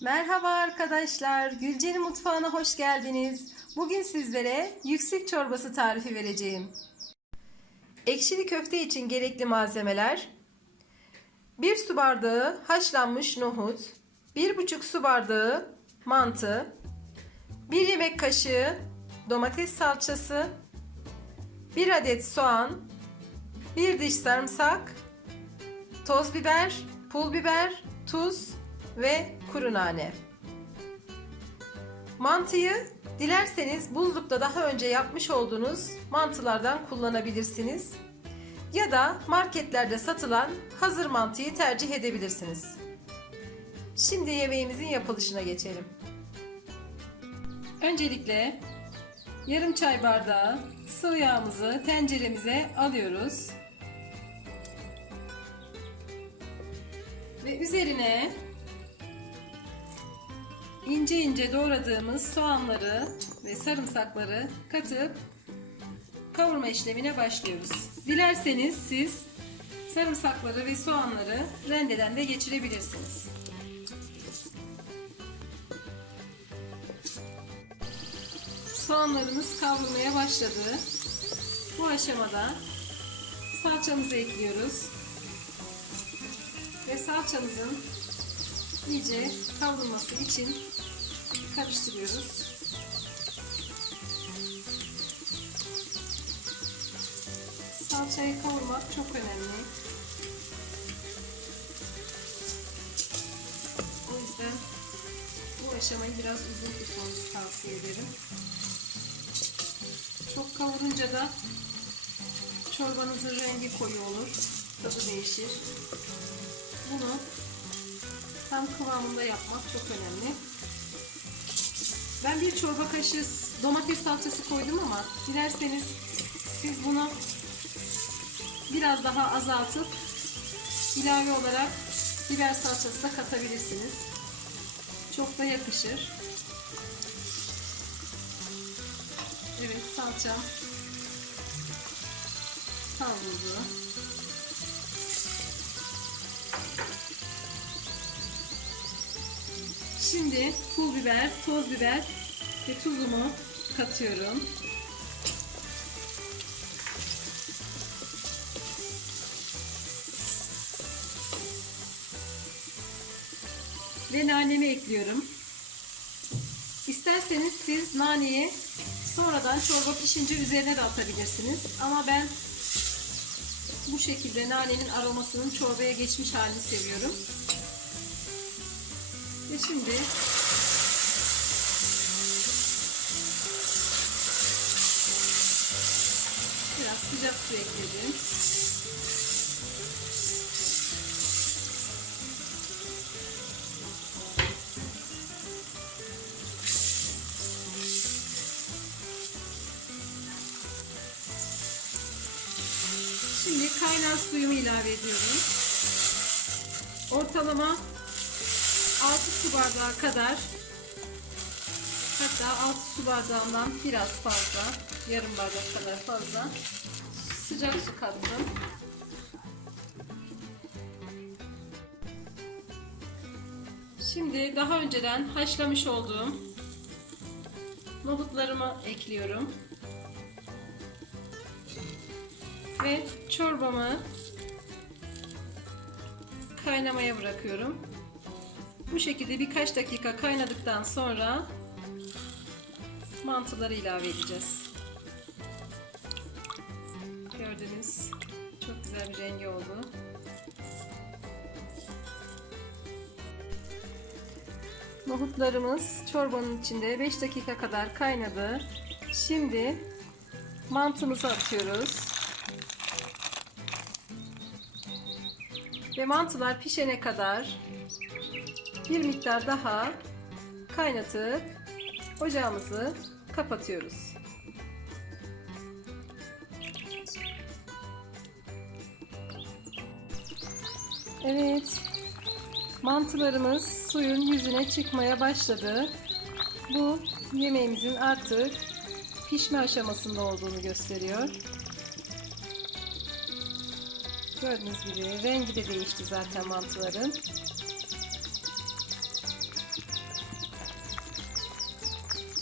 Merhaba arkadaşlar, Gülce'nin mutfağına hoş geldiniz. Bugün sizlere yüksek çorbası tarifi vereceğim. Ekşili köfte için gerekli malzemeler 1 su bardağı haşlanmış nohut, 1,5 su bardağı mantı, 1 yemek kaşığı domates salçası, 1 adet soğan, 1 diş sarımsak, toz biber, pul biber, tuz ve kuru nane. Mantıyı dilerseniz buzlukta daha önce yapmış olduğunuz mantılardan kullanabilirsiniz. Ya da marketlerde satılan hazır mantıyı tercih edebilirsiniz. Şimdi yemeğimizin yapılışına geçelim. Öncelikle yarım çay bardağı sıvı yağımızı tenceremize alıyoruz. Ve üzerine ince ince doğradığımız soğanları ve sarımsakları katıp kavurma işlemine başlıyoruz. Dilerseniz siz sarımsakları ve soğanları rendeden de geçirebilirsiniz. Soğanlarımız kavrulmaya başladı. Bu aşamada salçamızı ekliyoruz. Ve salçamızın iyice kavrulması için karıştırıyoruz. Salçayı kavurmak çok önemli. O yüzden bu aşamayı biraz uzun tutmanızı tavsiye ederim. Çok kavurunca da çorbanızın rengi koyu olur, tadı değişir. Bunu tam kıvamında yapmak çok önemli. Ben bir çorba kaşığı domates salçası koydum ama dilerseniz siz bunu biraz daha azaltıp ilave olarak biber salçası da katabilirsiniz. Çok da yakışır. Evet salçam kavruldu. Şimdi pul biber, toz biber ve tuzumu katıyorum. Ve nanemi ekliyorum. İsterseniz siz naneyi sonradan çorba pişince üzerine de atabilirsiniz. Ama ben bu şekilde nanenin aromasının çorbaya geçmiş halini seviyorum. Ve şimdi su ekledim. Şimdi kaynar suyumu ilave ediyorum. Ortalama 6 su bardağı kadar hatta 6 su bardağından biraz fazla yarım bardak kadar fazla sıcak su kattım. Şimdi daha önceden haşlamış olduğum nohutlarımı ekliyorum. Ve çorbamı kaynamaya bırakıyorum. Bu şekilde birkaç dakika kaynadıktan sonra mantıları ilave edeceğiz. Gördünüz. Çok güzel bir rengi oldu. Nohutlarımız çorbanın içinde 5 dakika kadar kaynadı. Şimdi mantımızı atıyoruz. Ve mantılar pişene kadar bir miktar daha kaynatıp ocağımızı kapatıyoruz. Evet. Mantılarımız suyun yüzüne çıkmaya başladı. Bu yemeğimizin artık pişme aşamasında olduğunu gösteriyor. Gördüğünüz gibi rengi de değişti zaten mantıların.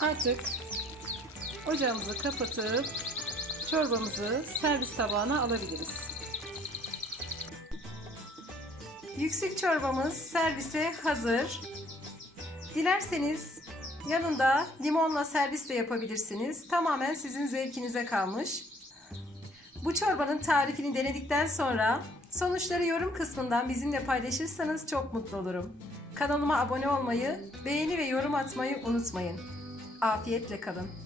Artık ocağımızı kapatıp çorbamızı servis tabağına alabiliriz. Yüksek çorbamız servise hazır. Dilerseniz yanında limonla servis de yapabilirsiniz. Tamamen sizin zevkinize kalmış. Bu çorbanın tarifini denedikten sonra sonuçları yorum kısmından bizimle paylaşırsanız çok mutlu olurum. Kanalıma abone olmayı, beğeni ve yorum atmayı unutmayın. Afiyetle kalın.